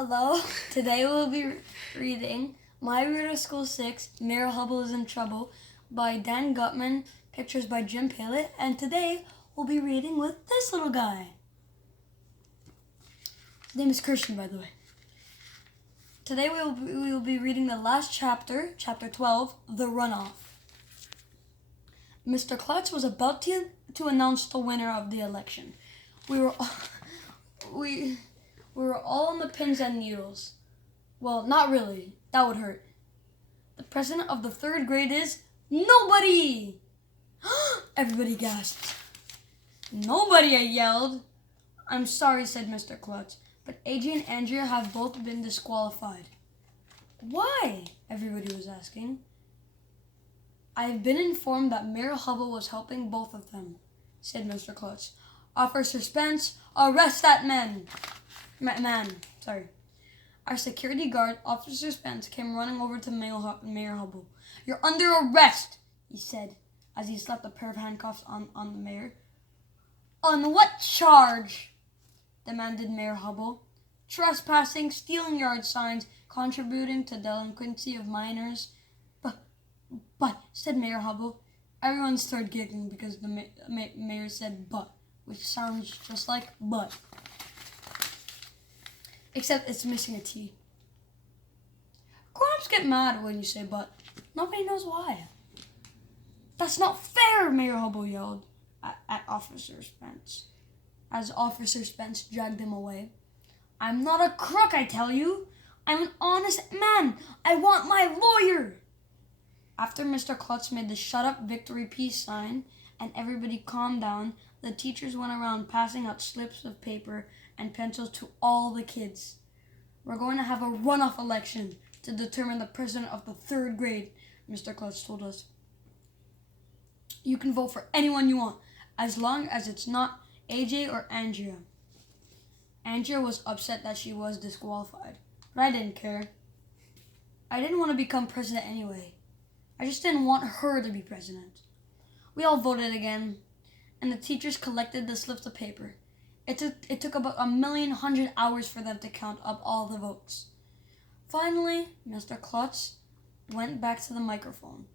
Hello, today we'll be reading My Weirdo School 6, Mayor Hubble is in Trouble by Dan Gutman, pictures by Jim Palett, and today we'll be reading with this little guy. His name is Christian, by the way. Today we will be reading the last chapter, chapter 12, The Runoff. Mr. Klutz was about to announce the winner of the election. We were all on the pins and needles. Well, not really. That would hurt. The president of the third grade is nobody! Everybody gasped. Nobody, I yelled. I'm sorry, said Mr. Klutz, but AJ and Andrea have both been disqualified. Why? Everybody was asking. I've been informed that Mayor Hubble was helping both of them, said Mr. Klutz. Officer Spence, arrest that man. Our security guard, Officer Spence, came running over to Mayor Hubble. You're under arrest, he said, as he slapped a pair of handcuffs on the mayor. On what charge? Demanded Mayor Hubble. Trespassing, stealing yard signs, contributing to delinquency of minors. But, said Mayor Hubble. Everyone started giggling because the mayor said but, which sounds just like but. Except it's missing a T. Grown-ups get mad when you say but. Nobody knows why. That's not fair, Mayor Hubble yelled at Officer Spence, as Officer Spence dragged him away. I'm not a crook, I tell you. I'm an honest man. I want my lawyer. After Mr. Klutz made the shut up victory peace sign and everybody calmed down, the teachers went around passing out slips of paper and pencils to all the kids. We're going to have a runoff election to determine the president of the third grade, Mr. Klutz told us. You can vote for anyone you want, as long as it's not AJ or Andrea. Andrea was upset that she was disqualified, but I didn't care. I didn't want to become president anyway. I just didn't want her to be president. We all voted again, and the teachers collected the slips of paper. It took about 1,100,000 hours for them to count up all the votes. Finally, Mr. Klutz went back to the microphone.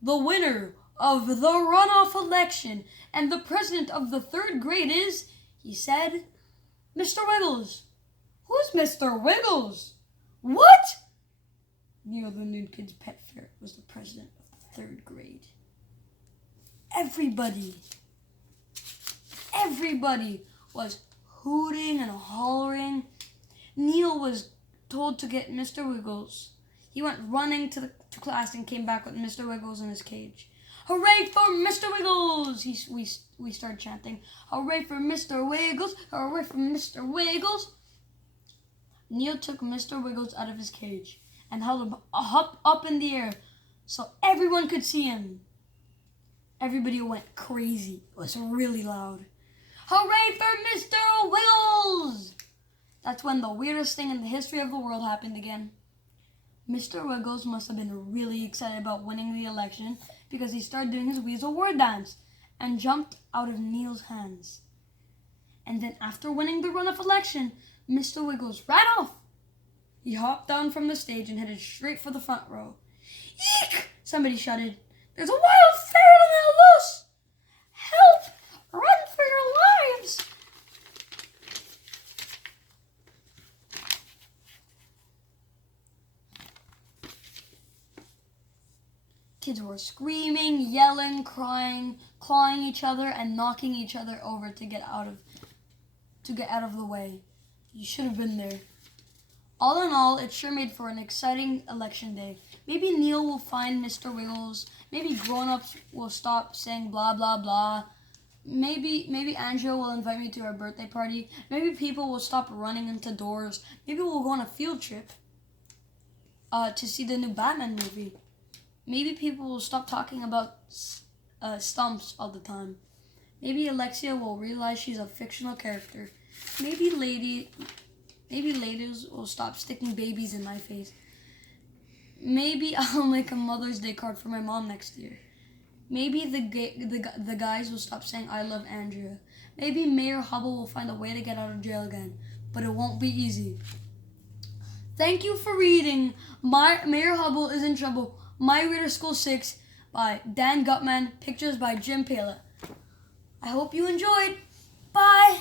The winner of the runoff election and the president of the third grade is, he said, Mr. Wiggles. Who's Mr. Wiggles? What? Neil, the new kid's pet ferret, was the president of the third grade. Everybody was hooting and hollering. Neil was told to get Mr. Wiggles. He went running to class and came back with Mr. Wiggles in his cage. Hooray for Mr. Wiggles! We started chanting. Hooray for Mr. Wiggles! Hooray for Mr. Wiggles! Neil took Mr. Wiggles out of his cage and held him up in the air so everyone could see him. Everybody went crazy. It was really loud. Hooray for Mr. Wiggles! That's when the weirdest thing in the history of the world happened again. Mr. Wiggles must have been really excited about winning the election because he started doing his weasel word dance and jumped out of Neil's hands. And then after winning the runoff election, Mr. Wiggles ran off. He hopped down from the stage and headed straight for the front row. Eek! Somebody shouted. There's a wild ferret on the loose! Help! Run for your lives! Kids were screaming, yelling, crying, clawing each other, and knocking each other over to get out of the way. You should have been there. All in all, it sure made for an exciting election day. Maybe Neil will find Mr. Wiggles. Maybe grown-ups will stop saying blah, blah, blah. Maybe Andrea will invite me to her birthday party. Maybe people will stop running into doors. Maybe we'll go on a field trip to see the new Batman movie. Maybe people will stop talking about stumps all the time. Maybe Alexia will realize she's a fictional character. Maybe ladies will stop sticking babies in my face. Maybe I'll make a Mother's Day card for my mom next year. Maybe the guys will stop saying I love Andrea. Maybe Mayor Hubble will find a way to get out of jail again, but it won't be easy. Thank you for reading Mayor Hubble is in Trouble, My Reader School 6 by Dan Gutman, pictures by Jim Pala. I hope you enjoyed. Bye!